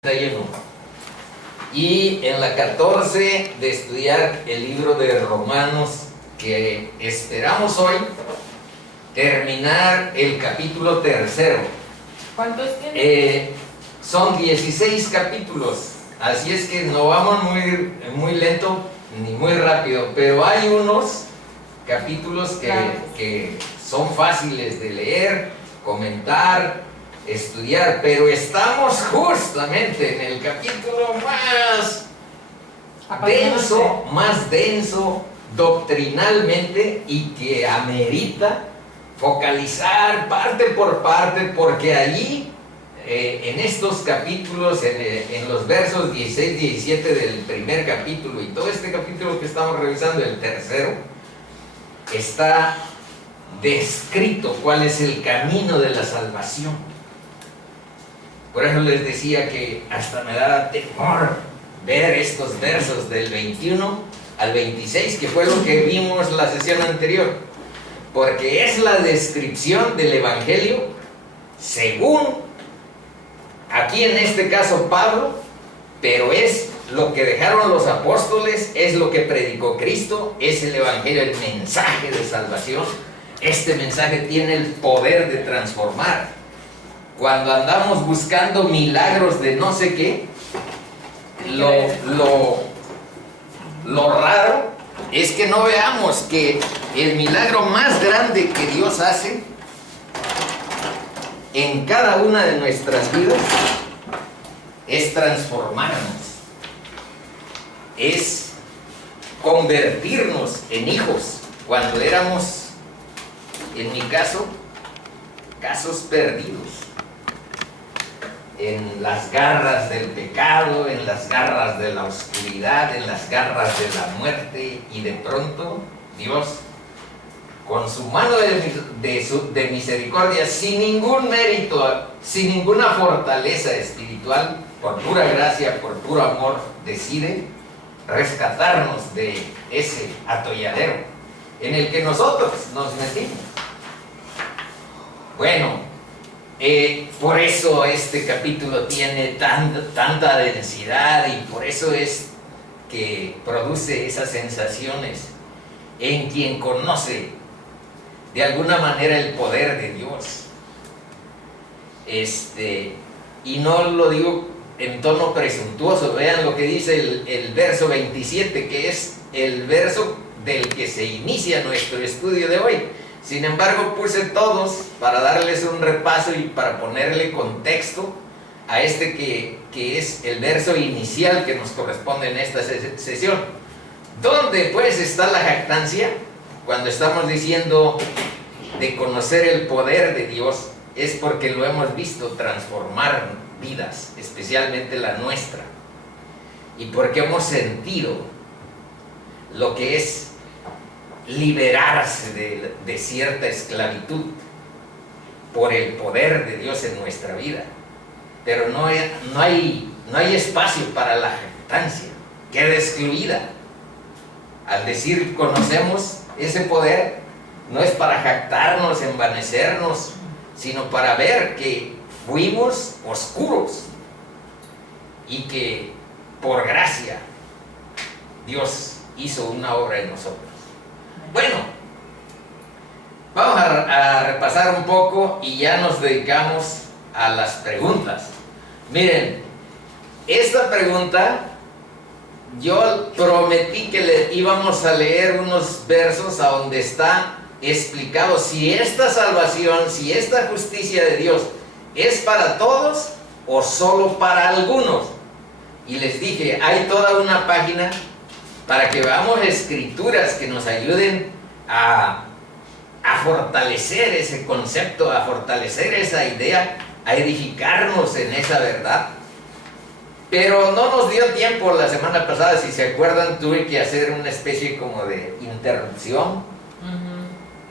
31 y en la 14 de estudiar el libro de Romanos, que esperamos hoy terminar el capítulo 3. ¿Cuántos tiene? Son 16 capítulos, así es que no vamos muy lento ni muy rápido, pero hay unos capítulos que son fáciles de leer, comentar, estudiar, pero estamos justamente en el capítulo más denso doctrinalmente, y que amerita focalizar parte por parte, porque allí en estos capítulos, en los versos 16, 17 del primer capítulo y todo este capítulo que estamos revisando, el tercero, está descrito cuál es el camino de la salvación. Por eso les decía que hasta me da temor ver estos versos del 21 al 26, que fue lo que vimos la sesión anterior, porque es la descripción del Evangelio según, aquí en este caso Pablo, pero es lo que dejaron los apóstoles, es lo que predicó Cristo, es el Evangelio, el mensaje de salvación. Este mensaje tiene el poder de transformar. Cuando andamos buscando milagros de no sé qué, lo raro es que no veamos que el milagro más grande que Dios hace en cada una de nuestras vidas es transformarnos, es convertirnos en hijos cuando éramos, en mi caso, casos perdidos, en las garras del pecado, en las garras de la oscuridad, en las garras de la muerte, y de pronto Dios, con su mano de misericordia, sin ningún mérito, sin ninguna fortaleza espiritual, por pura gracia, por puro amor, decide rescatarnos de ese atolladero en el que nosotros nos metimos. Bueno, por eso este capítulo tiene tanta densidad, y por eso es que produce esas sensaciones en quien conoce de alguna manera el poder de Dios. Y no lo digo en tono presuntuoso. Vean lo que dice el verso 27, que es el verso del que se inicia nuestro estudio de hoy. Sin embargo, puse todos para darles un repaso y para ponerle contexto a este que es el verso inicial que nos corresponde en esta sesión. ¿Dónde pues está la jactancia? Cuando estamos diciendo de conocer el poder de Dios, es porque lo hemos visto transformar vidas, especialmente la nuestra, y porque hemos sentido lo que es liberarse de cierta esclavitud por el poder de Dios en nuestra vida. Pero no hay espacio para la jactancia, queda excluida. Al decir conocemos ese poder, no es para jactarnos, envanecernos, sino para ver que fuimos oscuros y que por gracia Dios hizo una obra en nosotros. Bueno, vamos a repasar un poco y ya nos dedicamos a las preguntas. Miren, esta pregunta yo prometí que le íbamos a leer unos versos a donde está explicado si esta salvación, si esta justicia de Dios es para todos o solo para algunos. Y les dije, hay toda una página para que veamos escrituras que nos ayuden a fortalecer ese concepto, a fortalecer esa idea, a edificarnos en esa verdad. Pero no nos dio tiempo la semana pasada. Si se acuerdan, tuve que hacer una especie como de interrupción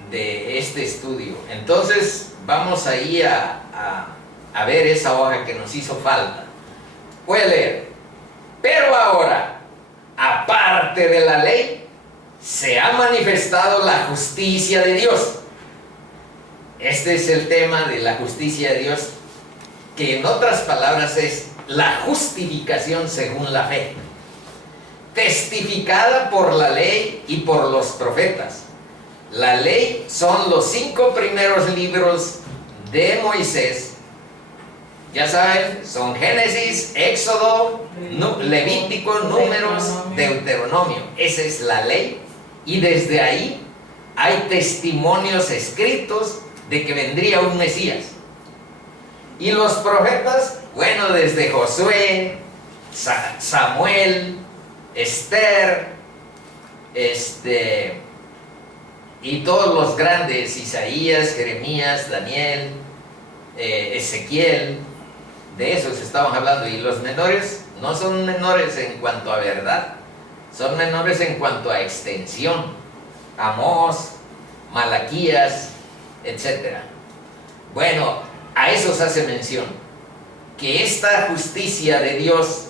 de este estudio. Entonces vamos ahí a ver esa hoja que nos hizo falta. Voy a leer. Pero ahora, aparte de la ley, se ha manifestado la justicia de Dios. Este es el tema de la justicia de Dios, que en otras palabras es la justificación según la fe, testificada por la ley y por los profetas. La ley son los 5 primeros libros de Moisés. Ya saben, son Génesis, Éxodo, Levítico, Números, Deuteronomio. Esa es la ley. Y desde ahí hay testimonios escritos de que vendría un Mesías. Y los profetas, bueno, desde Josué, Samuel, Esther, y todos los grandes, Isaías, Jeremías, Daniel, Ezequiel, de esos estamos hablando. Y los menores no son menores en cuanto a verdad, son menores en cuanto a extensión. Amós, Malaquías, etc. Bueno, a esos hace mención, que esta justicia de Dios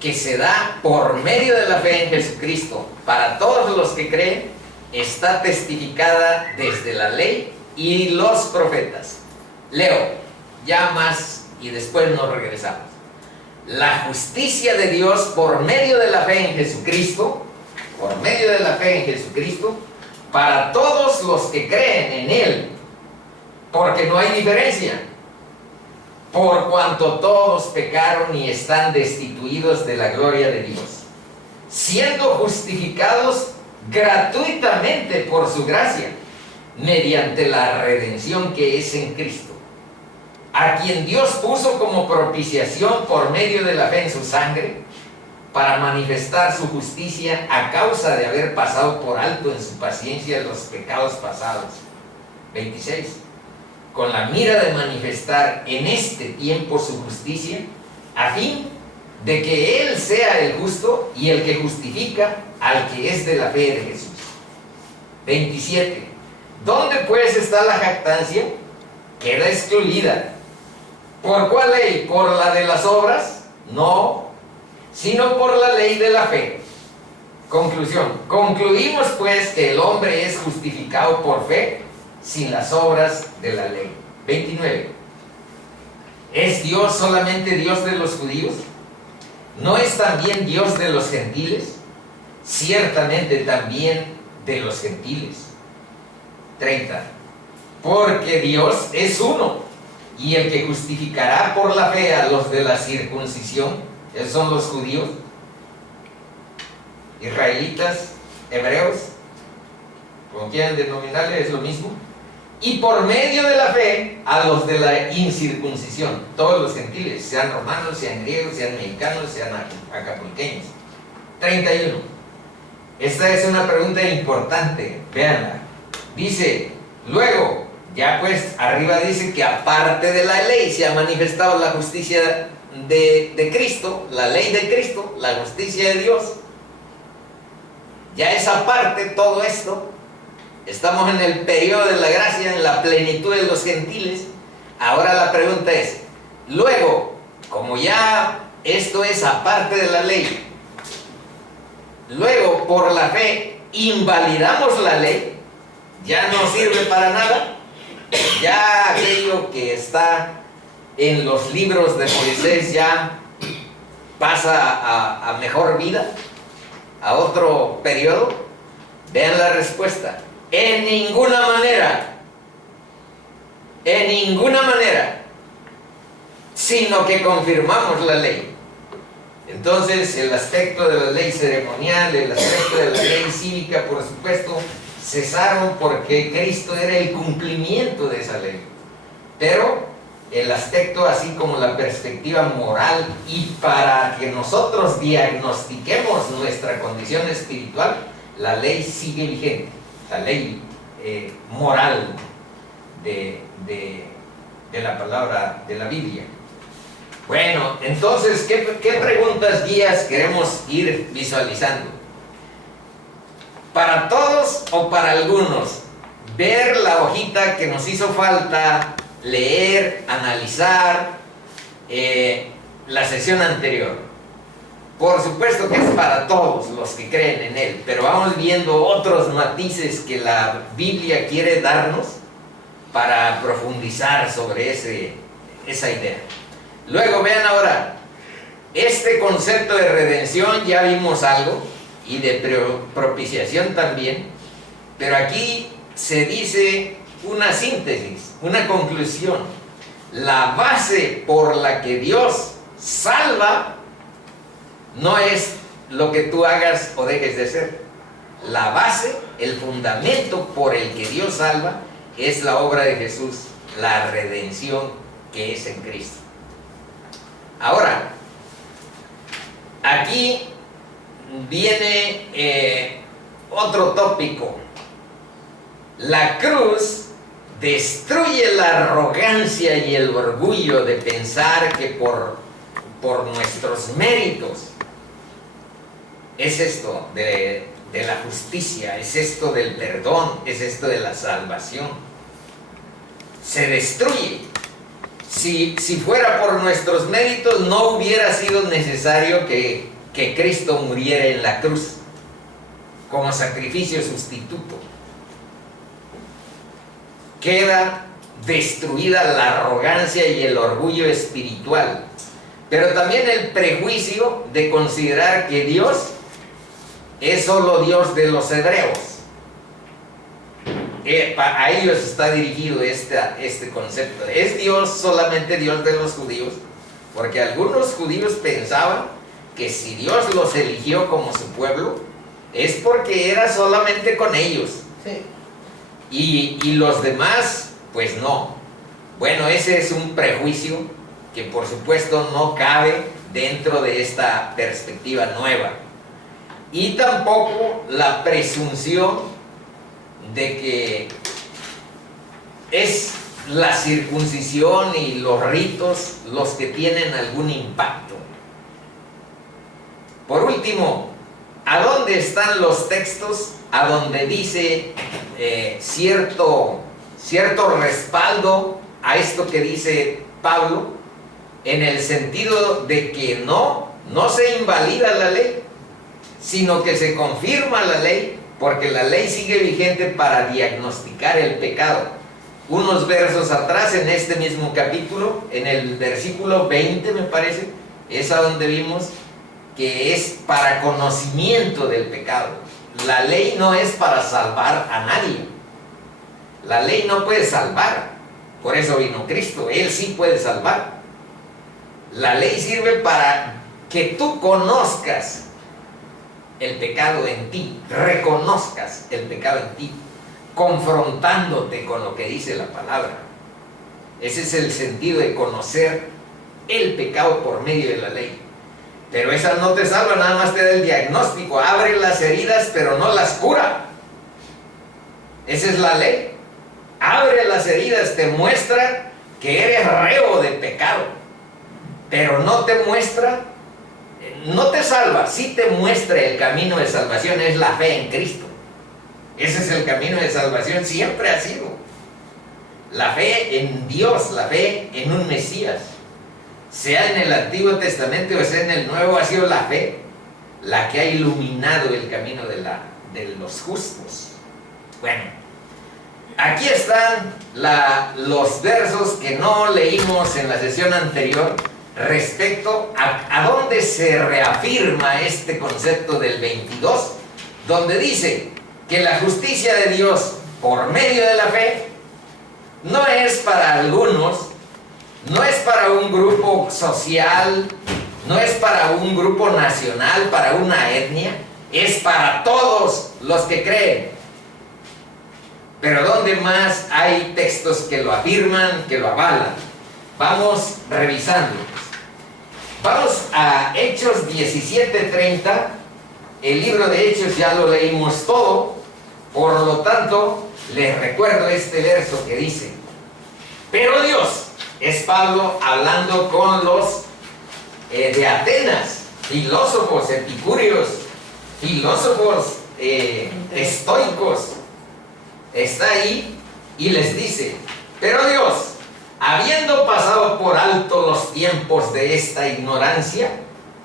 que se da por medio de la fe en Jesucristo para todos los que creen, está testificada desde la ley y los profetas. Leo ya más y después nos regresamos. La justicia de Dios por medio de la fe en Jesucristo, por medio de la fe en Jesucristo, para todos los que creen en Él, porque no hay diferencia, por cuanto todos pecaron y están destituidos de la gloria de Dios, siendo justificados gratuitamente por su gracia, mediante la redención que es en Cristo, a quien Dios puso como propiciación por medio de la fe en su sangre, para manifestar su justicia a causa de haber pasado por alto en su paciencia los pecados pasados. 26. Con la mira de manifestar en este tiempo su justicia, a fin de que Él sea el justo y el que justifica al que es de la fe de Jesús. 27. ¿Dónde pues está la jactancia? Queda excluida. ¿Por cuál ley? ¿Por la de las obras? No, sino por la ley de la fe. Conclusión. Concluimos pues que el hombre es justificado por fe sin las obras de la ley. 29. ¿Es Dios solamente Dios de los judíos? ¿No es también Dios de los gentiles? Ciertamente también de los gentiles. 30. Porque Dios es uno, y el que justificará por la fe a los de la circuncisión, esos son los judíos, israelitas, hebreos, como quieran denominarle, es lo mismo, y por medio de la fe a los de la incircuncisión, todos los gentiles, sean romanos, sean griegos, sean mexicanos, sean acapulqueños. 31. Esta es una pregunta importante, véanla. Dice, luego, ya pues arriba dice que aparte de la ley se ha manifestado la justicia de Cristo, la ley de Cristo, la justicia de Dios. Ya es aparte todo esto. Estamos en el periodo de la gracia, en la plenitud de los gentiles. Ahora la pregunta es, luego, como ya esto es aparte de la ley, luego por la fe invalidamos la ley, ya no sirve para nada. Ya aquello que está en los libros de Moisés ya pasa a mejor vida, a otro periodo. Vean la respuesta. En ninguna manera, sino que confirmamos la ley. Entonces el aspecto de la ley ceremonial, el aspecto de la ley cívica, por supuesto, cesaron porque Cristo era el cumplimiento de esa ley. Pero el aspecto, así como la perspectiva moral, y para que nosotros diagnostiquemos nuestra condición espiritual, la ley sigue vigente, la ley moral de la palabra de la Biblia. Bueno, entonces, ¿qué preguntas guías queremos ir visualizando? ¿Para todos o para algunos? Ver la hojita que nos hizo falta, leer, analizar la sesión anterior. Por supuesto que es para todos los que creen en Él, pero vamos viendo otros matices que la Biblia quiere darnos para profundizar sobre esa idea. Luego vean ahora, este concepto de redención ya vimos algo, y de propiciación también, pero aquí se dice una síntesis, una conclusión. La base por la que Dios salva no es lo que tú hagas o dejes de hacer. La base, el fundamento por el que Dios salva es la obra de Jesús, la redención que es en Cristo. Ahora, aquí viene otro tópico. La cruz destruye la arrogancia y el orgullo de pensar que por nuestros méritos es esto de la justicia, es esto del perdón, es esto de la salvación. Se destruye. Si fuera por nuestros méritos, no hubiera sido necesario que Cristo muriera en la cruz como sacrificio sustituto. Queda destruida la arrogancia y el orgullo espiritual, pero también el prejuicio de considerar que Dios es solo Dios de los hebreos. A ellos está dirigido este concepto. ¿Es Dios solamente Dios de los judíos? Porque algunos judíos pensaban que si Dios los eligió como su pueblo, es porque era solamente con ellos. Sí. Y los demás, pues no. Bueno, ese es un prejuicio que por supuesto no cabe dentro de esta perspectiva nueva. Y tampoco la presunción de que es la circuncisión y los ritos los que tienen algún impacto. Por último, ¿a dónde están los textos a donde dice cierto respaldo a esto que dice Pablo, en el sentido de que no se invalida la ley, sino que se confirma la ley, porque la ley sigue vigente para diagnosticar el pecado? Unos versos atrás, en este mismo capítulo, en el versículo 20 me parece, es a donde vimos que es para conocimiento del pecado. La ley no es para salvar a nadie. La ley no puede salvar. Por eso vino Cristo. Él sí puede salvar. La ley sirve para que tú conozcas el pecado en ti, reconozcas el pecado en ti, confrontándote con lo que dice la palabra. Ese es el sentido de conocer el pecado por medio de la ley. Pero esa no te salva, nada más te da el diagnóstico, abre las heridas pero no las cura. Esa es la ley. Abre las heridas, te muestra que eres reo de pecado, pero no te muestra, no te salva, sí te muestra el camino de salvación, es la fe en Cristo. Ese es el camino de salvación, siempre ha sido la fe en Dios, la fe en un Mesías. Sea en el Antiguo Testamento o sea en el Nuevo, ha sido la fe la que ha iluminado el camino de los justos. Bueno, aquí están los versos que no leímos en la sesión anterior respecto a dónde se reafirma este concepto del 22, donde dice que la justicia de Dios por medio de la fe no es para algunos, no es para un grupo social, no es para un grupo nacional, para una etnia, es para todos los que creen. Pero ¿dónde más hay textos que lo afirman, que lo avalan? Vamos revisando. Vamos a Hechos 17:30. El libro de Hechos ya lo leímos todo, por lo tanto, les recuerdo este verso que dice: pero Dios, es Pablo hablando con los de Atenas, filósofos, epicúreos, filósofos estoicos, está ahí y les dice: pero Dios, habiendo pasado por alto los tiempos de esta ignorancia,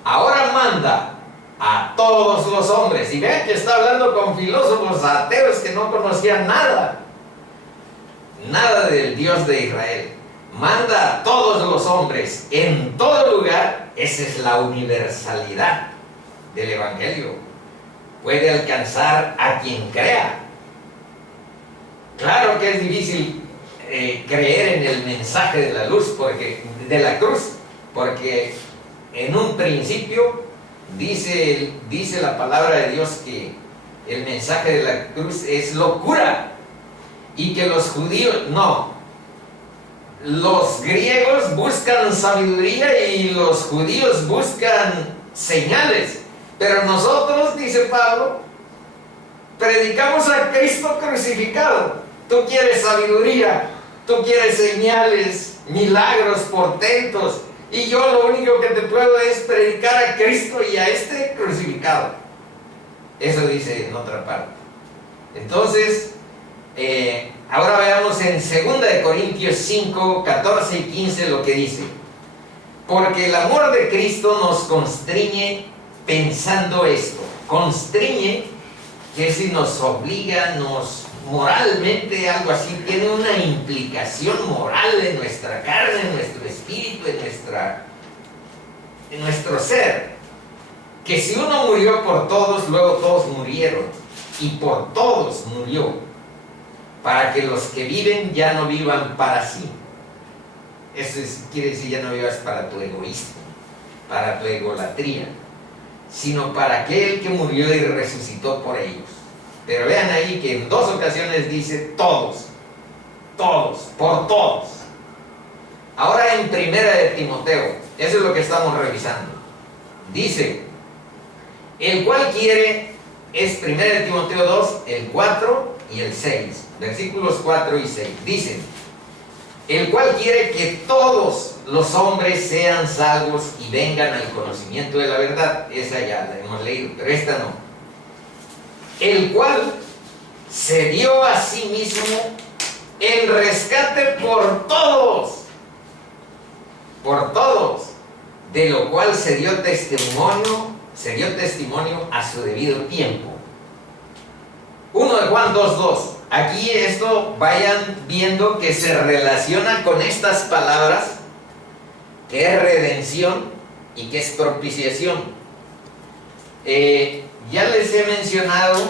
ahora manda a todos los hombres. Y vean que está hablando con filósofos ateos que no conocían nada del Dios de Israel. Manda a todos los hombres en todo lugar Esa es la universalidad del Evangelio. Puede alcanzar a quien crea. Claro que es difícil creer en el mensaje de la luz, de la cruz, porque en un principio dice la palabra de Dios que el mensaje de la cruz es locura, y que los judíos, no, los griegos buscan sabiduría y los judíos buscan señales, pero nosotros, dice Pablo, predicamos a Cristo crucificado. Tú quieres sabiduría, tú quieres señales, milagros, portentos, y yo lo único que te puedo es predicar a Cristo y a este crucificado. Eso dice en otra parte. Entonces, ahora veamos en 2 de Corintios 5, 14 y 15 lo que dice. Porque el amor de Cristo nos constriñe pensando esto. Constriñe, que si nos obliga, moralmente, algo así, tiene una implicación moral en nuestra carne, en nuestro espíritu, en nuestro ser. Que si uno murió por todos, luego todos murieron, y por todos murió, para que los que viven ya no vivan para sí. Eso quiere decir, ya no vivas para tu egoísmo, para tu egolatría, sino para aquel que murió y resucitó por ellos. Pero vean ahí que en 2 ocasiones dice todos, por todos. Ahora en 1 de Timoteo, eso es lo que estamos revisando. Dice, el cual quiere, es 1 de Timoteo 2, el 4 y el 6, versículos 4 y 6. Dice, el cual quiere que todos los hombres sean salvos y vengan al conocimiento de la verdad. Esa ya la hemos leído, pero esta no. El cual se dio a sí mismo el rescate por todos, de lo cual se dio testimonio a su debido tiempo. 1 de Juan 2:2. Aquí esto vayan viendo que se relaciona con estas palabras, que es redención y que es propiciación. Ya les he mencionado,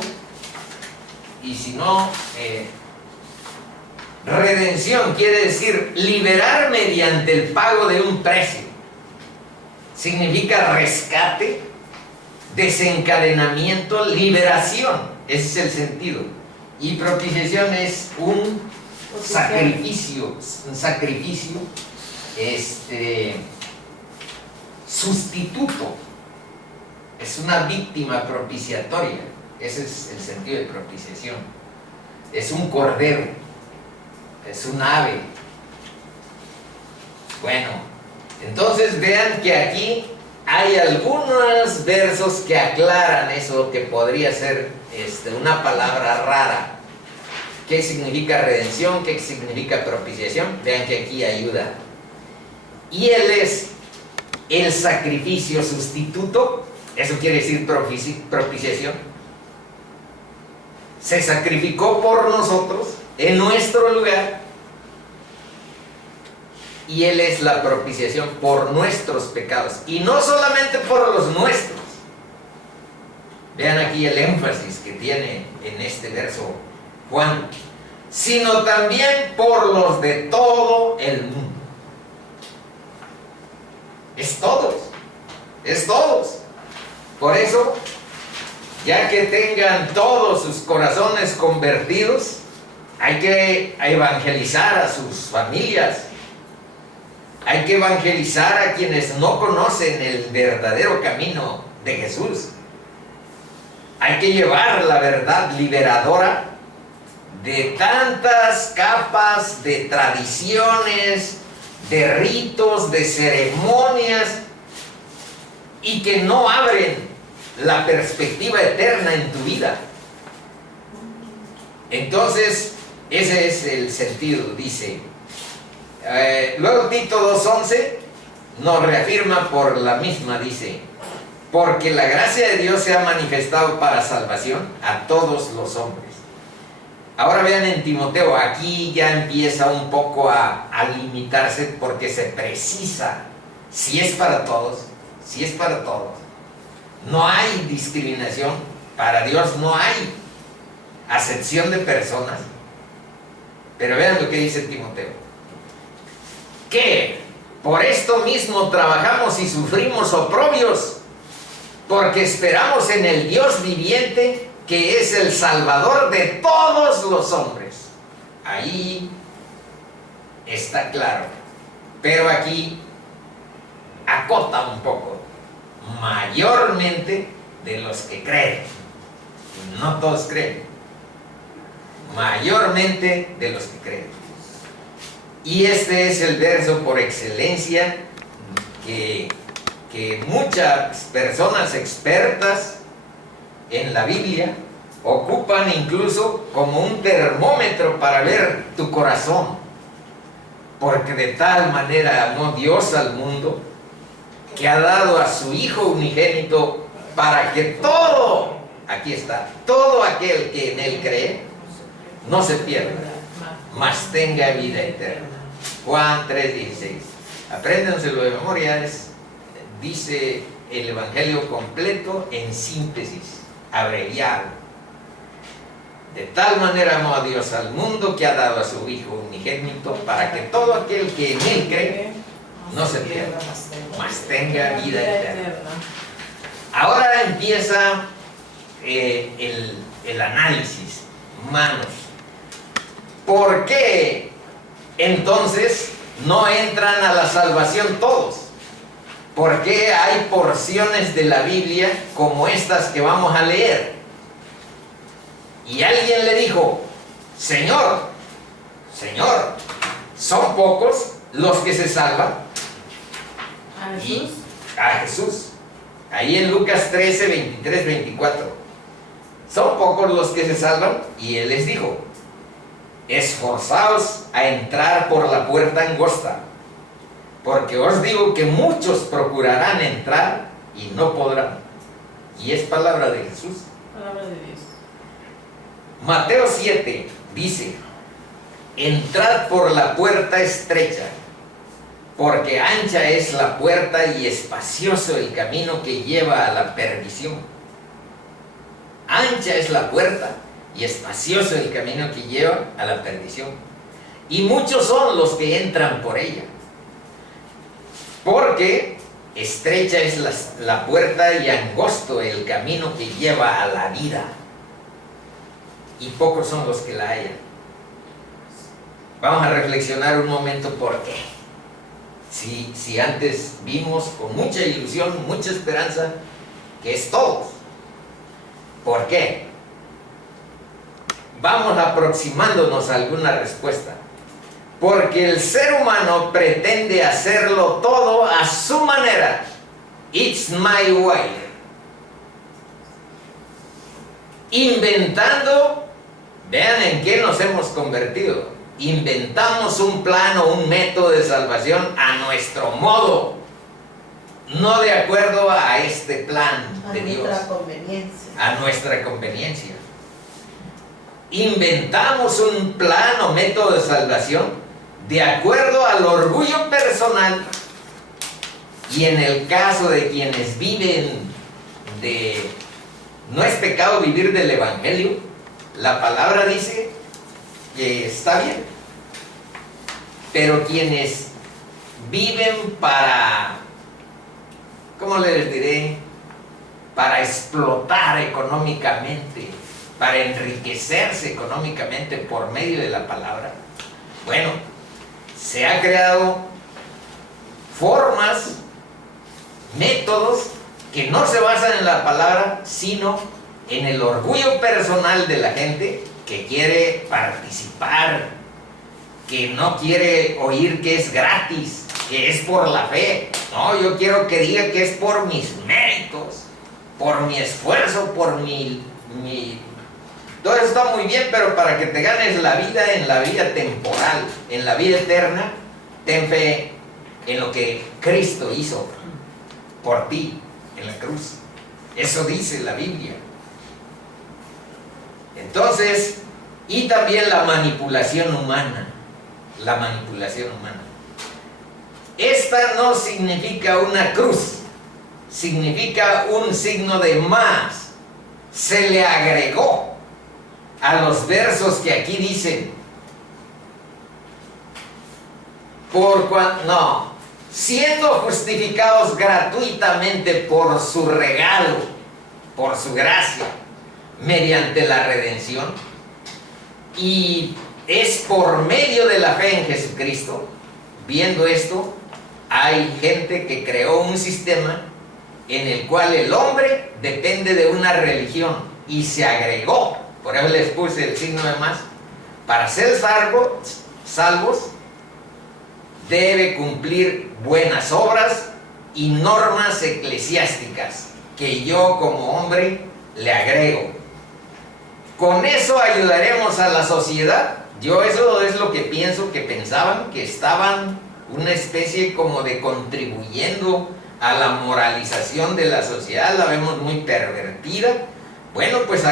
y si no, redención quiere decir liberar mediante el pago de un precio. Significa rescate, desencadenamiento, liberación. Ese es el sentido. Y propiciación es un sacrificio, sustituto. Es una víctima propiciatoria. Ese es el sentido de propiciación. Es un cordero, es un ave. Bueno, entonces vean que aquí hay algunos versos que aclaran eso, que podría ser una palabra rara. ¿Qué significa redención? ¿Qué significa propiciación? Vean que aquí ayuda. Y Él es el sacrificio sustituto. Eso quiere decir propiciación. Se sacrificó por nosotros en nuestro lugar, y Él es la propiciación por nuestros pecados, y no solamente por los nuestros. Vean aquí el énfasis que tiene en este verso Juan, sino también por los de todo el mundo. Es todos. Por eso, ya que tengan todos sus corazones convertidos, hay que evangelizar a sus familias. Hay que evangelizar a quienes no conocen el verdadero camino de Jesús. Hay que llevar la verdad liberadora de tantas capas de tradiciones, de ritos, de ceremonias, y que no abren la perspectiva eterna en tu vida. Entonces, ese es el sentido, dice. Luego Tito 2:11 nos reafirma por la misma, dice, porque la gracia de Dios se ha manifestado para salvación a todos los hombres. Ahora vean en Timoteo, aquí ya empieza un poco a limitarse, porque se precisa si es para todos sí es para todos. No hay discriminación, para Dios no hay acepción de personas. Pero vean lo que dice Timoteo. Que por esto mismo trabajamos y sufrimos oprobios, porque esperamos en el Dios viviente, que es el Salvador de todos los hombres. Ahí está claro. Pero aquí acota un poco. Mayormente de los que creen. No todos creen. Mayormente de los que creen. Y este es el verso por excelencia que muchas personas expertas en la Biblia ocupan incluso como un termómetro para ver tu corazón. Porque de tal manera amó Dios al mundo, que ha dado a su Hijo unigénito, para que todo, aquí está, todo aquel que en Él cree, no se pierda, mas tenga vida eterna. Juan 3:16. Apréndanselo de memoria, dice el Evangelio completo en síntesis, abreviado. De tal manera amó a Dios al mundo, que ha dado a su Hijo unigénito, para que todo aquel que en Él cree no se pierda, mas tenga vida eterna. Ahora empieza el análisis, manos. ¿Por qué entonces no entran a la salvación todos? ¿Por qué hay porciones de la Biblia como estas que vamos a leer? Y alguien le dijo: Señor, Señor, ¿son pocos los que se salvan? ¿A Jesús? A Jesús. Ahí en Lucas 13, 23, 24. ¿Son pocos los que se salvan? Y Él les dijo: esforzaos a entrar por la puerta angosta, porque os digo que muchos procurarán entrar y no podrán. Y es palabra de Jesús. Palabra de Dios. Mateo 7 dice: entrad por la puerta estrecha, porque ancha es la puerta y espacioso el camino que lleva a la perdición. Ancha es la puerta y espacioso el camino que lleva a la perdición, y muchos son los que entran por ella. Porque estrecha es la puerta y angosto el camino que lleva a la vida, y pocos son los que la hallan. Vamos a reflexionar un momento por qué. Si antes vimos con mucha ilusión, mucha esperanza, que es todos. ¿Por qué? Vamos aproximándonos a alguna respuesta. Porque el ser humano pretende hacerlo todo a su manera. It's my way. Inventando, vean en qué nos hemos convertido. Inventamos un plan o un método de salvación a nuestro modo, no de acuerdo a este plan de Dios, a nuestra conveniencia. Inventamos un plan o método de salvación de acuerdo al orgullo personal, y en el caso de quienes viven no es pecado vivir del Evangelio, la palabra dice que está bien. Pero quienes viven para, ¿cómo les diré? Para explotar económicamente, para enriquecerse económicamente por medio de la palabra. Bueno, se ha creado formas, métodos que no se basan en la palabra, sino en el orgullo personal de la gente que quiere participar, que no quiere oír que es gratis, que es por la fe. No, yo quiero que diga que es por mis méritos, por mi esfuerzo, por mi... Todo eso está muy bien, pero para que te ganes la vida en la vida temporal, en la vida eterna, ten fe en lo que Cristo hizo por ti en la cruz. Eso dice la Biblia. Entonces, y también la manipulación humana. La manipulación humana. Esta no significa una cruz, significa un signo de más. Se le agregó a los versos que aquí dicen. Siendo justificados gratuitamente por su regalo, por su gracia, mediante la redención, y es por medio de la fe en Jesucristo. Viendo esto, hay gente que creó un sistema en el cual el hombre depende de una religión y se agregó, por eso les puse el signo de más, para ser salvos debe cumplir buenas obras y normas eclesiásticas que yo como hombre le agrego. Con eso ayudaremos a la sociedad. Yo eso es lo que pienso, que pensaban que estaban una especie como de contribuyendo a la moralización de la sociedad, la vemos muy pervertida. Bueno, pues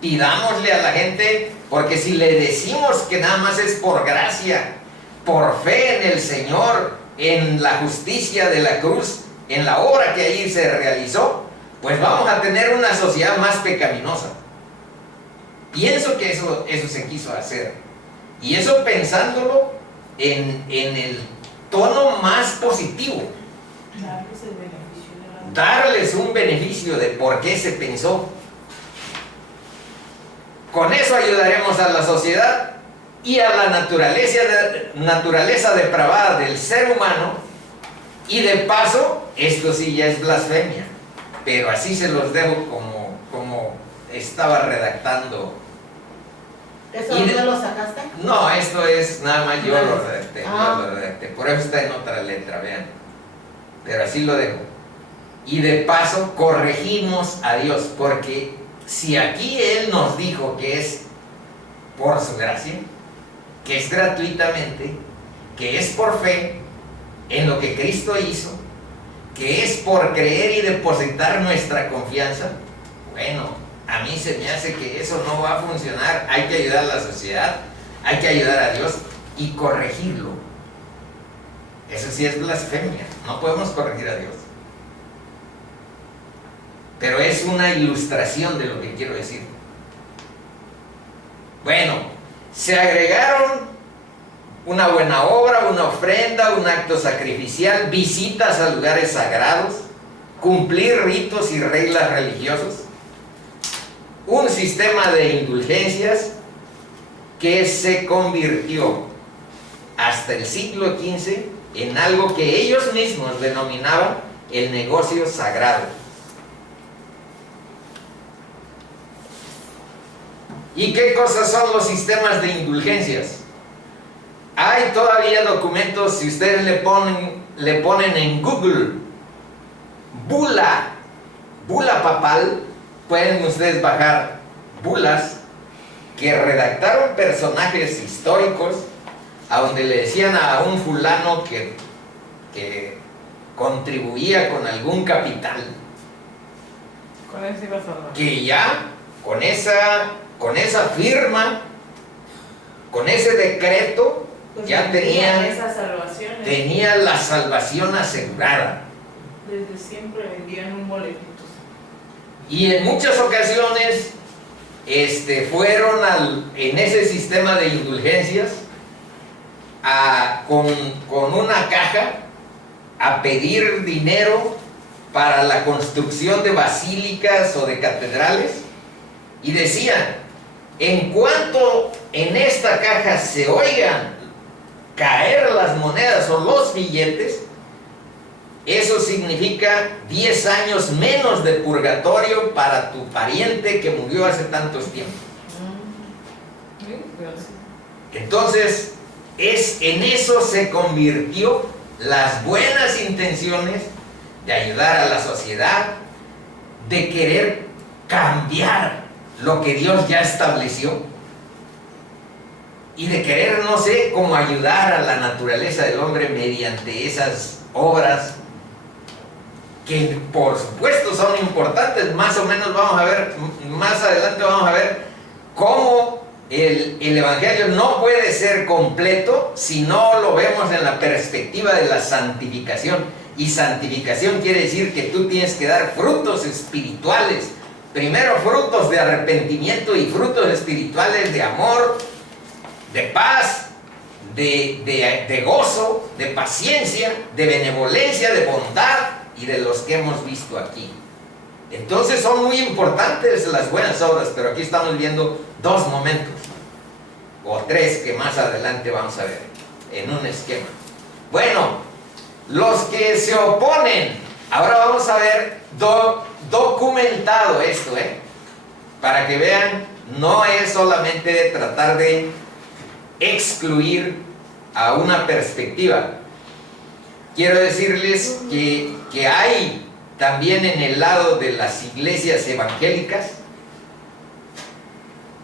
pidámosle a la gente, porque si le decimos que nada más es por gracia, por fe en el Señor, en la justicia de la cruz, en la obra que ahí se realizó, pues vamos a tener una sociedad más pecaminosa. Pienso que eso se quiso hacer. Y eso pensándolo en el tono más positivo. Darles un beneficio de por qué se pensó. Con eso ayudaremos a la sociedad y a la naturaleza depravada del ser humano. Y de paso, esto sí ya es blasfemia, pero así se los dejo como estaba redactando. ¿Eso dónde lo sacaste? No, esto es nada más yo lo redacté, por eso está en otra letra, vean. Pero así lo dejo. Y de paso corregimos a Dios, porque si aquí Él nos dijo que es por su gracia, que es gratuitamente, que es por fe en lo que Cristo hizo, que es por creer y depositar nuestra confianza, bueno, a mí se me hace que eso no va a funcionar. Hay que ayudar a la sociedad, hay que ayudar a Dios y corregirlo. Eso sí es blasfemia, no podemos corregir a Dios. Pero es una ilustración de lo que quiero decir. Bueno, se agregaron una buena obra, una ofrenda, un acto sacrificial, visitas a lugares sagrados, cumplir ritos y reglas religiosos, un sistema de indulgencias que se convirtió hasta el siglo XV en algo que ellos mismos denominaban el negocio sagrado. ¿Y qué cosas son los sistemas de indulgencias? Hay todavía documentos, si ustedes le ponen en Google bula papal, pueden ustedes bajar bulas que redactaron personajes históricos, a donde le decían a un fulano que contribuía con algún capital, Con eso iba a salvar. que ya con esa firma, con ese decreto, Pues ya esas salvaciones. tenía la salvación asegurada. Desde siempre vendían un boletito. Y en muchas ocasiones fueron en ese sistema de indulgencias con una caja a pedir dinero para la construcción de basílicas o de catedrales, y decían: en cuanto en esta caja se oigan caer las monedas o los billetes, eso significa 10 años menos de purgatorio para tu pariente que murió hace tantos tiempos. Entonces, en eso se convirtió las buenas intenciones de ayudar a la sociedad, de querer cambiar lo que Dios ya estableció, y de querer, no sé, cómo ayudar a la naturaleza del hombre mediante esas obras que por supuesto son importantes. Más o menos vamos a ver, más adelante vamos a ver cómo el evangelio no puede ser completo si no lo vemos en la perspectiva de la santificación, Y santificación quiere decir que tú tienes que dar frutos espirituales. Primero frutos de arrepentimiento y frutos espirituales de amor, de paz, de gozo, de paciencia, de benevolencia, de bondad y de los que hemos visto aquí. Entonces son muy importantes las buenas obras, pero aquí estamos viendo dos momentos, o tres que más adelante vamos a ver, en un esquema. Bueno, los que se oponen, ahora vamos a ver documentado esto, para que vean, no es solamente de tratar de excluir a una perspectiva. Quiero decirles que hay también en el lado de las iglesias evangélicas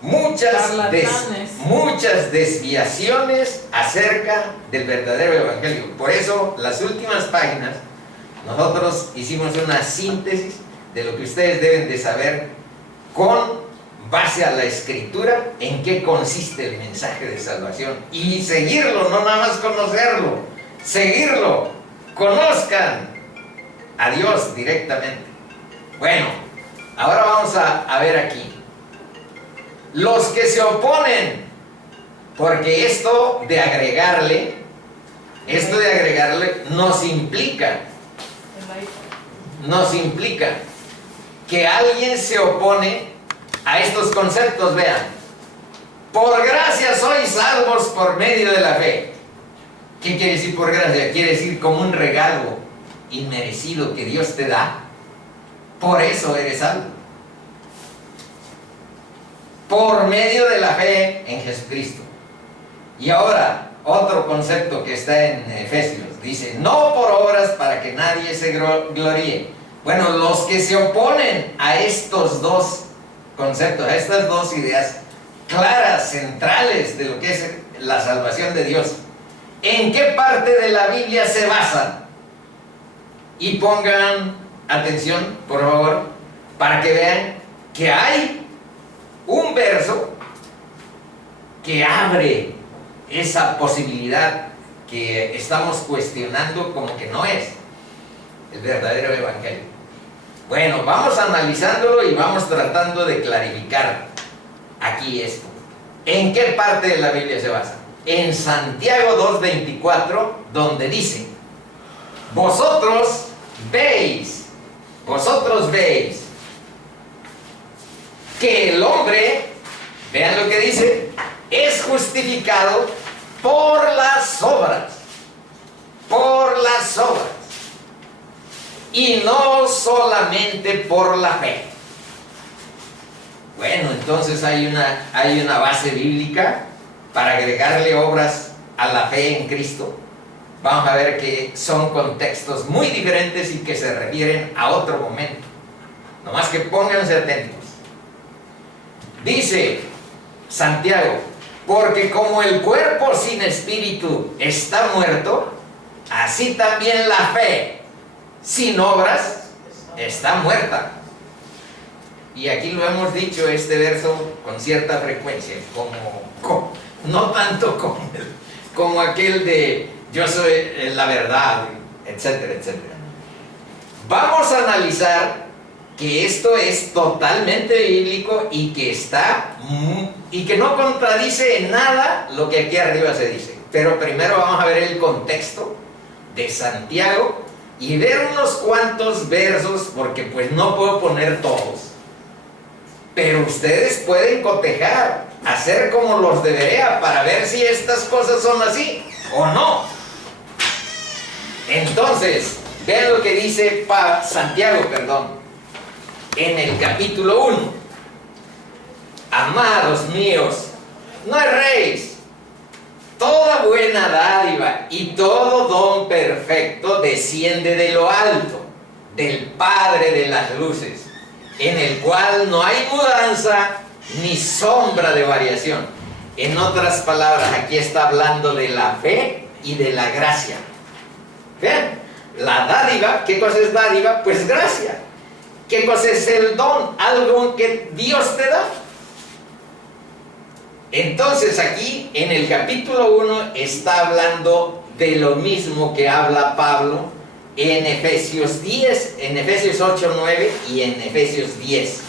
muchas desviaciones acerca del verdadero evangelio. Por eso, las últimas páginas, nosotros hicimos una síntesis de lo que ustedes deben de saber con base a la escritura, en qué consiste el mensaje de salvación. Y seguirlo, no nada más conocerlo, seguirlo, conozcan a Dios directamente. Bueno, ahora vamos a ver aquí. Los que se oponen, porque esto de agregarle nos implica que alguien se opone a estos conceptos. Vean, por gracia sois salvos por medio de la fe. ¿Qué quiere decir por gracia? Quiere decir como un regalo inmerecido que Dios te da. Por eso eres salvo. Por medio de la fe en Jesucristo. Y ahora, otro concepto que está en Efesios, dice, no por obras para que nadie se gloríe. Bueno, los que se oponen a estos dos conceptos, a estas dos ideas claras, centrales de lo que es la salvación de Dios, ¿en qué parte de la Biblia se basan? Y pongan atención, por favor, para que vean que hay un verso que abre esa posibilidad que estamos cuestionando como que no es el verdadero evangelio. Bueno, vamos analizándolo y vamos tratando de clarificar aquí esto. ¿En qué parte de la Biblia se basa? En Santiago 2:24, donde dice, vosotros veis que el hombre, vean lo que dice, es justificado por las obras, y no solamente por la fe. Bueno, entonces hay una base bíblica para agregarle obras a la fe en Cristo. Vamos a ver que son contextos muy diferentes y que se refieren a otro momento. Nomás que pónganse atentos. Dice Santiago, porque como el cuerpo sin espíritu está muerto, así también la fe sin obras está muerta. Y aquí lo hemos dicho, este verso, con cierta frecuencia, no tanto como aquel de yo soy la verdad, etcétera, etcétera. Vamos a analizar que esto es totalmente bíblico y que no contradice en nada lo que aquí arriba se dice. Pero primero vamos a ver el contexto de Santiago y ver unos cuantos versos, porque pues no puedo poner todos. Pero ustedes pueden cotejar, hacer como los de Berea para ver si estas cosas son así o no. Entonces, vean lo que dice Santiago, en el capítulo 1. Amados míos, no erréis. Toda buena dádiva y todo don perfecto desciende de lo alto, del Padre de las luces, en el cual no hay mudanza ni sombra de variación. En otras palabras, aquí está hablando de la fe y de la gracia. Vean, la dádiva, ¿qué cosa es dádiva? Pues gracia. ¿Qué cosa es el don? Algo que Dios te da. Entonces aquí, en el capítulo 1, está hablando de lo mismo que habla Pablo en Efesios 10, en Efesios 8, 9 y en Efesios 10.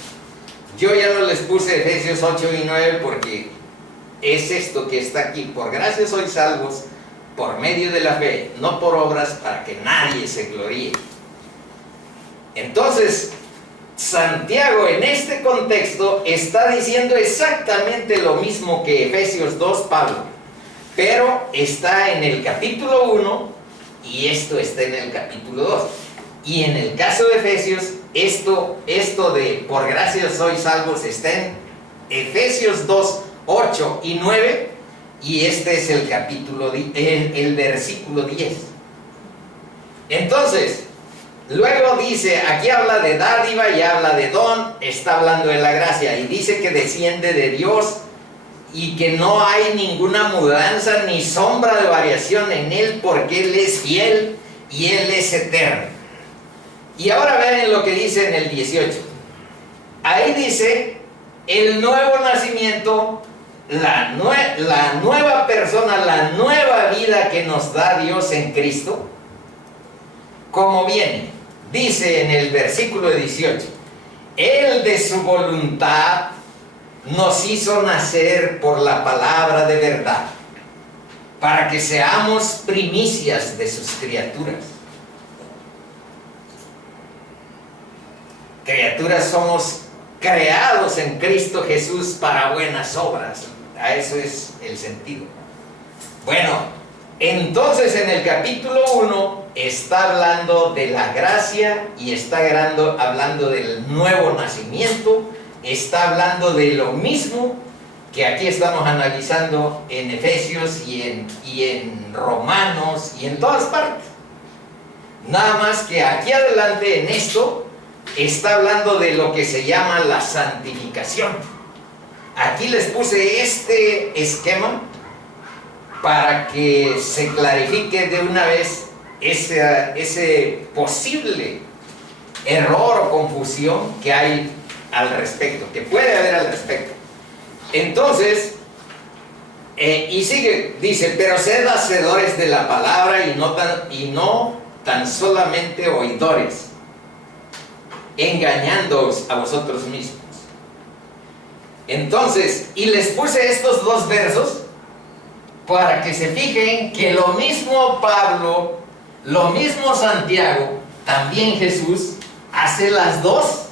Yo ya no les puse Efesios 8 y 9 porque es esto que está aquí. Por gracia sois salvos por medio de la fe, no por obras, para que nadie se gloríe. Entonces, Santiago en este contexto está diciendo exactamente lo mismo que Efesios 2, Pablo, pero está en el capítulo 1 y esto está en el capítulo 2. Y en el caso de Efesios, esto de por gracia sois salvos está en Efesios 2, 8 y 9, y este es el capítulo, el versículo 10. Entonces, luego dice, aquí habla de dádiva y habla de don, está hablando de la gracia, y dice que desciende de Dios y que no hay ninguna mudanza ni sombra de variación en Él, porque Él es fiel y Él es eterno. Y ahora vean lo que dice en el 18. Ahí dice, el nuevo nacimiento, la nueva persona, la nueva vida que nos da Dios en Cristo, ¿cómo viene? Dice en el versículo 18, Él de su voluntad nos hizo nacer por la palabra de verdad, para que seamos primicias de sus criaturas. Criaturas somos creados en Cristo Jesús para buenas obras. A eso es el sentido. Bueno, entonces en el capítulo 1 está hablando de la gracia y está hablando del nuevo nacimiento, está hablando de lo mismo que aquí estamos analizando en Efesios y en Romanos y en todas partes. Nada más que aquí adelante en esto está hablando de lo que se llama la santificación. Aquí les puse este esquema para que se clarifique de una vez ese posible error o confusión que hay al respecto, que puede haber al respecto. Entonces, y sigue, dice, pero sed hacedores de la palabra y no tan solamente oidores, engañándoos a vosotros mismos. Entonces, y les puse estos dos versos para que se fijen que lo mismo Pablo, lo mismo Santiago, también Jesús hace las dos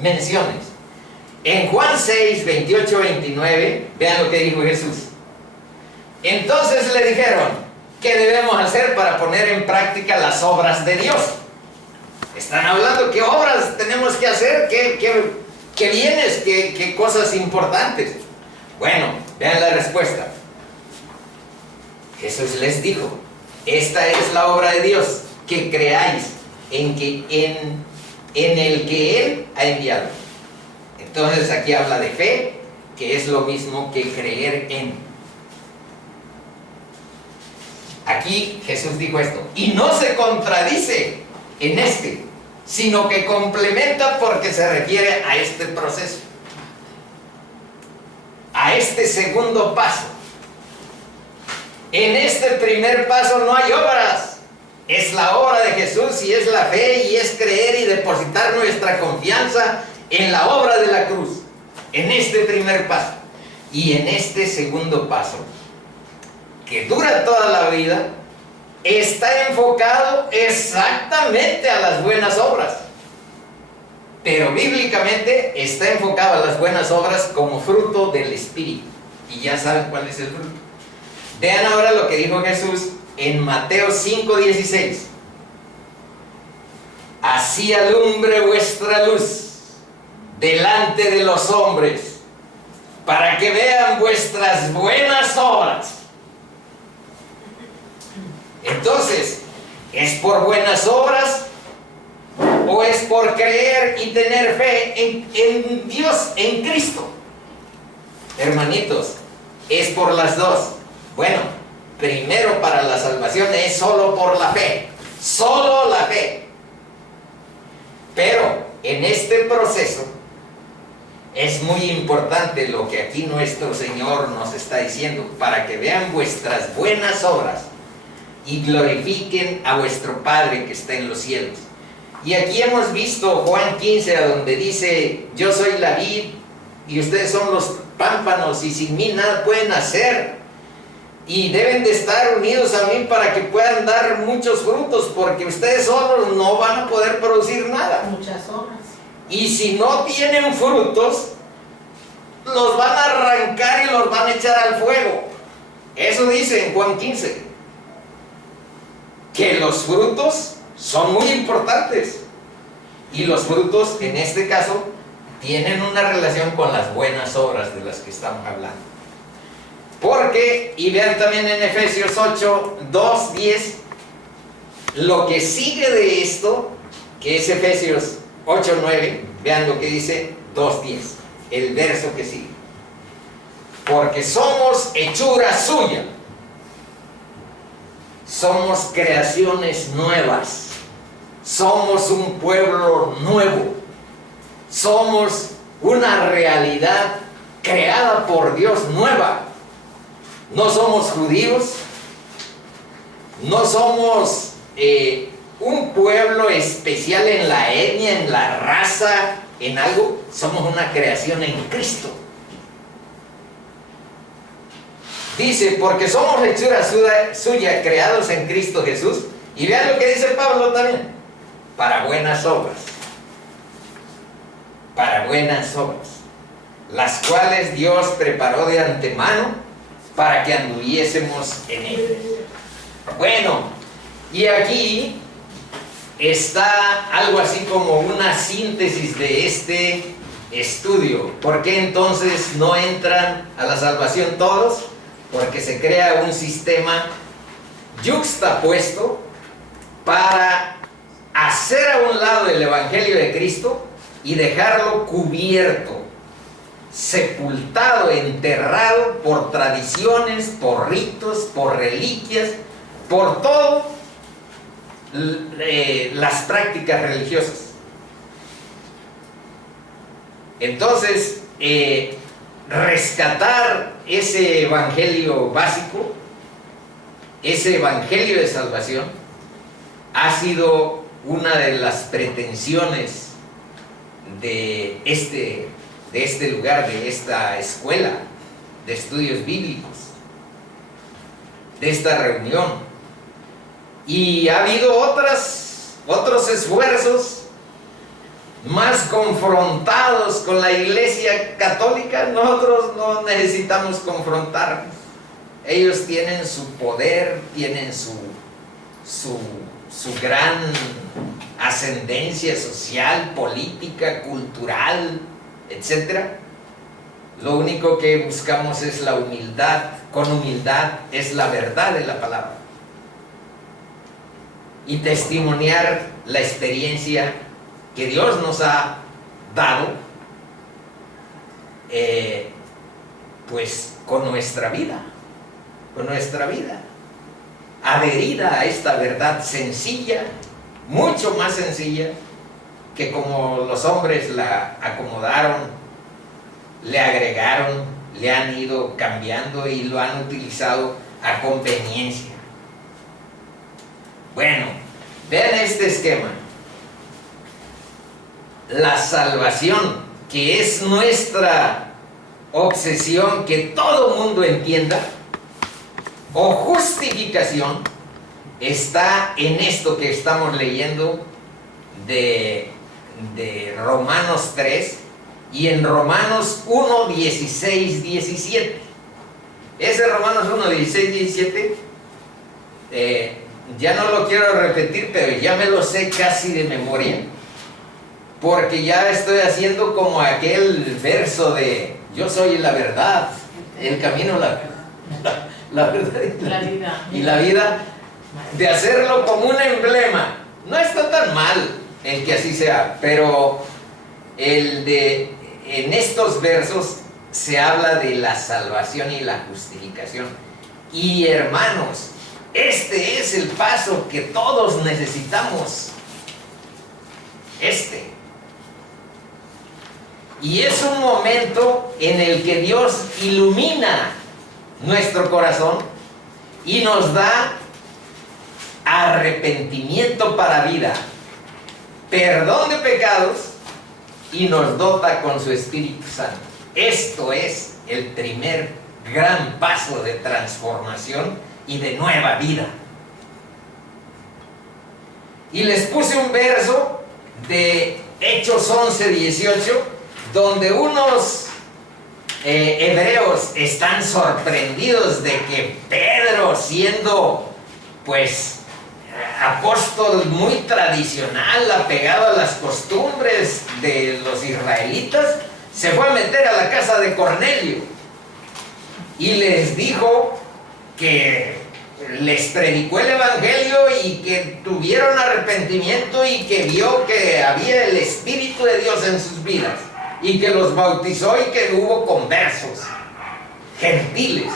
menciones. En Juan 6, 28, 29, vean lo que dijo Jesús. Entonces le dijeron, ¿qué debemos hacer para poner en práctica las obras de Dios? Están hablando qué obras tenemos que hacer, qué bienes, qué cosas importantes. Bueno, vean la respuesta. Jesús les dijo, esta es la obra de Dios, que creáis en el que Él ha enviado. Entonces aquí habla de fe, que es lo mismo que creer en. Aquí Jesús dijo esto, y no se contradice en sino que complementa porque se refiere a este proceso, a este segundo paso. En este primer paso no hay obras, es la obra de Jesús y es la fe y es creer y depositar nuestra confianza en la obra de la cruz, en este primer paso. Y en este segundo paso, que dura toda la vida, está enfocado exactamente a las buenas obras. Pero bíblicamente está enfocado a las buenas obras como fruto del Espíritu. Y ya saben cuál es el fruto. Vean ahora lo que dijo Jesús en Mateo 5:16. Así alumbre vuestra luz delante de los hombres, para que vean vuestras buenas obras. Entonces, ¿es por buenas obras o es por creer y tener fe en Dios, en Cristo? Hermanitos, es por las dos. Bueno, primero para la salvación es solo por la fe, solo la fe. Pero en este proceso es muy importante lo que aquí nuestro Señor nos está diciendo, para que vean vuestras buenas obras. y glorifiquen a vuestro Padre que está en los cielos. Y aquí hemos visto Juan 15, a donde dice: yo soy la vid y ustedes son los pámpanos, y sin mí nada pueden hacer. Y deben de estar unidos a mí para que puedan dar muchos frutos, porque ustedes solos no van a poder producir nada. Muchas horas. Y si no tienen frutos, los van a arrancar y los van a echar al fuego. Eso dice en Juan 15. Que los frutos son muy importantes. Y los frutos, en este caso, tienen una relación con las buenas obras de las que estamos hablando. Porque, y vean también en Efesios 8, 2, 10, lo que sigue de esto, que es Efesios 8, 9, vean lo que dice 2, 10, el verso que sigue. Porque somos hechura suya, somos creaciones nuevas, somos un pueblo nuevo, somos una realidad creada por Dios nueva. No somos judíos, no somos un pueblo especial en la etnia, en la raza, en algo. Somos una creación en Cristo. Dice, porque somos hechura suya, creados en Cristo Jesús. Y vean lo que dice Pablo también: para buenas obras. Para buenas obras, las cuales Dios preparó de antemano para que anduviésemos en él. Bueno, y aquí está algo así como una síntesis de este estudio. ¿Por qué entonces no entran a la salvación todos? Porque se crea un sistema yuxtapuesto para hacer a un lado el Evangelio de Cristo y dejarlo cubierto, sepultado, enterrado por tradiciones, por ritos, por reliquias, por todo las prácticas religiosas. Entonces, rescatar ese evangelio básico, ese evangelio de salvación, ha sido una de las pretensiones de este lugar, de esta escuela de estudios bíblicos, de esta reunión. Y ha habido otros esfuerzos más confrontados con la Iglesia Católica. Nosotros no necesitamos confrontarnos. Ellos tienen su poder, tienen su gran ascendencia social, política, cultural, etc. Lo único que buscamos es la humildad. Con humildad es la verdad de la palabra. Y testimoniar la experiencia que Dios nos ha dado, pues con nuestra vida, adherida a esta verdad sencilla, mucho más sencilla que como los hombres la acomodaron, le agregaron, le han ido cambiando y lo han utilizado a conveniencia. Bueno, vean este esquema. La salvación, que es nuestra obsesión que todo mundo entienda, o justificación, está en esto que estamos leyendo de Romanos 3 y en Romanos 1, 16, 17. Ese Romanos 1, 16, 17, ya no lo quiero repetir, pero ya me lo sé casi de memoria, porque ya estoy haciendo como aquel verso de yo soy la verdad, el camino, la verdad y la vida, de hacerlo como un emblema. No está tan mal el que así sea, pero en estos versos se habla de la salvación y la justificación. Y hermanos, este es el paso que todos necesitamos. Y es un momento en el que Dios ilumina nuestro corazón y nos da arrepentimiento para vida, perdón de pecados y nos dota con su Espíritu Santo. Esto es el primer gran paso de transformación y de nueva vida. Y les puse un verso de Hechos 11:18, donde unos hebreos están sorprendidos de que Pedro, siendo pues apóstol muy tradicional, apegado a las costumbres de los israelitas, se fue a meter a la casa de Cornelio y les dijo que les predicó el evangelio y que tuvieron arrepentimiento y que vio que había el Espíritu de Dios en sus vidas y que los bautizó y que hubo conversos gentiles.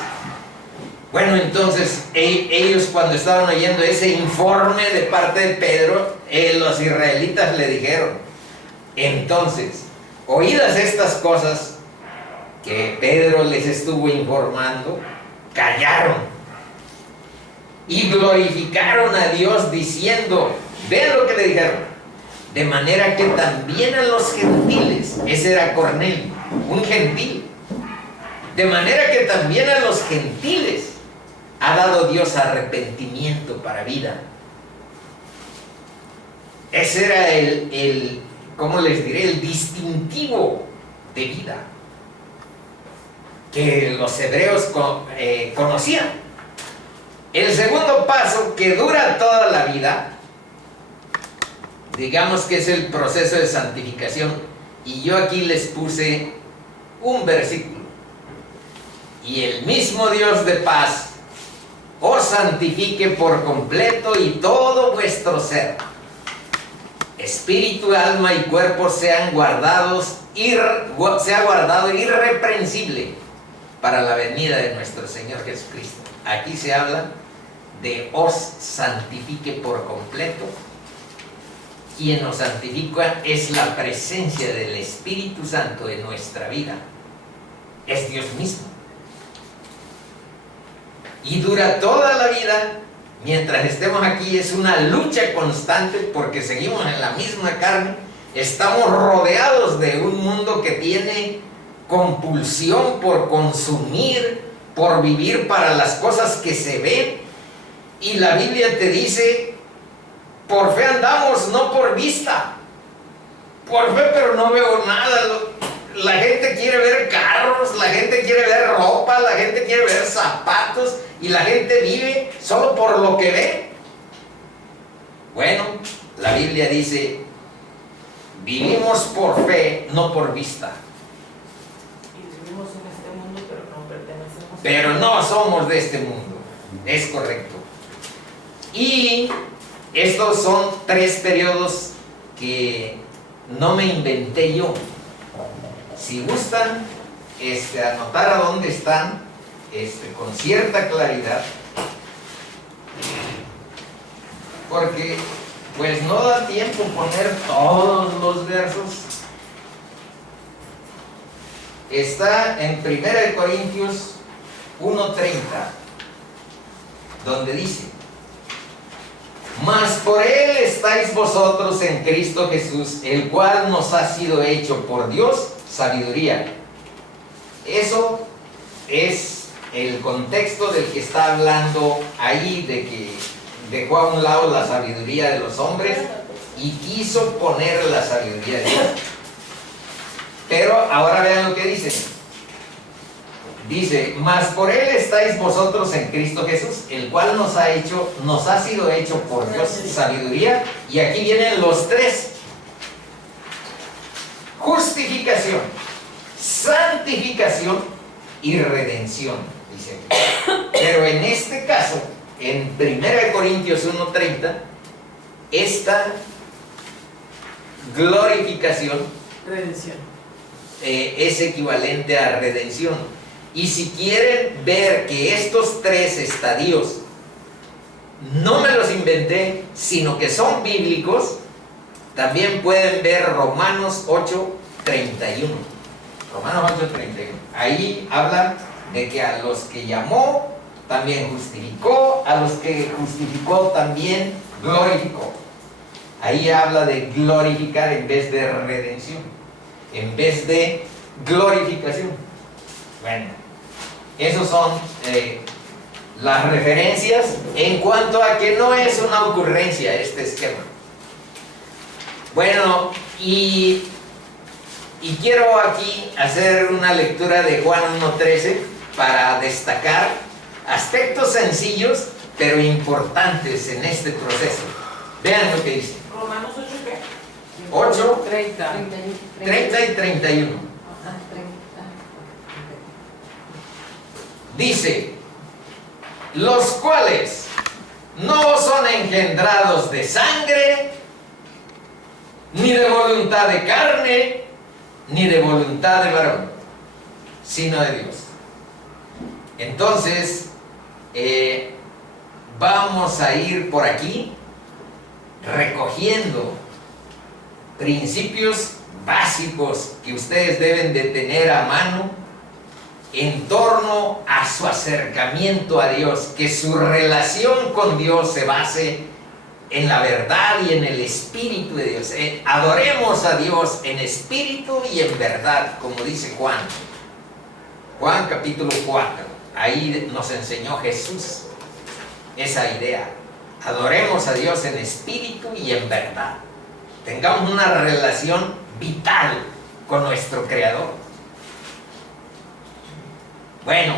Bueno, entonces ellos, cuando estaban oyendo ese informe de parte de Pedro, los israelitas le dijeron: entonces, oídas estas cosas que Pedro les estuvo informando, callaron y glorificaron a Dios diciendo, vean lo que le dijeron, de manera que también a los gentiles, ese era Cornelio, un gentil, de manera que también a los gentiles ha dado Dios arrepentimiento para vida. Ese era ¿cómo les diré? El distintivo de vida que los hebreos conocían. El segundo paso, que dura toda la vida, digamos que es el proceso de santificación, y yo aquí les puse un versículo: y el mismo Dios de paz os santifique por completo, y todo vuestro ser, espíritu, alma y cuerpo sea guardado irreprensible para la venida de nuestro Señor Jesucristo. Aquí se habla de os santifique por completo. Quien nos santifica es la presencia del Espíritu Santo en nuestra vida, es Dios mismo. Y dura toda la vida. Mientras estemos aquí es una lucha constante, porque seguimos en la misma carne, estamos rodeados de un mundo que tiene compulsión por consumir, por vivir para las cosas que se ven, y la Biblia te dice: por fe andamos, no por vista. Por fe, pero no veo nada. La gente quiere ver carros, la gente quiere ver ropa, la gente quiere ver zapatos, y la gente vive solo por lo que ve. Bueno, la Biblia dice: vivimos por fe, no por vista. Y vivimos en este mundo, pero no pertenecemos. Pero no somos de este mundo. Es correcto. Y estos son 3 periodos que no me inventé yo. Si gustan anotar a dónde están, con cierta claridad, porque pues no da tiempo poner todos los versos. Está en 1 Corintios 1:30, donde dice: mas por Él estáis vosotros en Cristo Jesús, el cual nos ha sido hecho por Dios sabiduría. Eso es el contexto del que está hablando ahí, de que dejó a un lado la sabiduría de los hombres y quiso poner la sabiduría de Dios. Pero ahora vean lo que dice. Dice: mas por Él estáis vosotros en Cristo Jesús, el cual nos ha sido hecho por Dios sabiduría. Y aquí vienen los 3: justificación, santificación y redención, dice. Pero en este caso, en 1 Corintios 1:30, esta glorificación, Redención, es equivalente a redención. Y si quieren ver que estos 3 estadios no me los inventé, sino que son bíblicos, también pueden ver Romanos 8:31. Romanos 8:31. Ahí habla de que a los que llamó también justificó, a los que justificó también glorificó. Ahí habla de glorificar en vez de redención, en vez de glorificación. Bueno, esos son las referencias en cuanto a que no es una ocurrencia este esquema. Bueno, y quiero aquí hacer una lectura de Juan 1:13 para destacar aspectos sencillos pero importantes en este proceso. Vean lo que dice. Romanos 8, ¿qué? 8, 30. 30 y 31. Ajá, 30. Dice, los cuales no son engendrados de sangre, ni de voluntad de carne, ni de voluntad de varón, sino de Dios. Entonces, vamos a ir por aquí recogiendo principios básicos que ustedes deben de tener a mano en torno a su acercamiento a Dios, que su relación con Dios se base en la verdad y en el Espíritu de Dios. Adoremos a Dios en espíritu y en verdad, como dice Juan. Juan capítulo 4, ahí nos enseñó Jesús esa idea. Adoremos a Dios en espíritu y en verdad. Tengamos una relación vital con nuestro Creador. Bueno,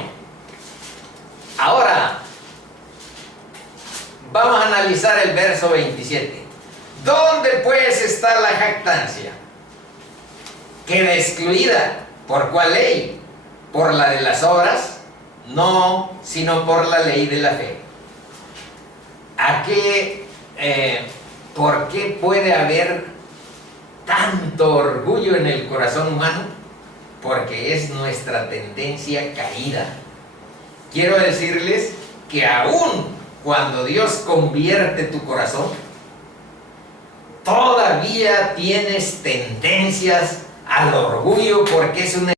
ahora vamos a analizar el verso 27. ¿Dónde pues está la jactancia? ¿Queda excluida? ¿Por cuál ley? ¿Por la de las obras? No, sino por la ley de la fe. ¿Por qué puede haber tanto orgullo en el corazón humano? Porque es nuestra tendencia caída. Quiero decirles que aún cuando Dios convierte tu corazón, todavía tienes tendencias al orgullo, porque es una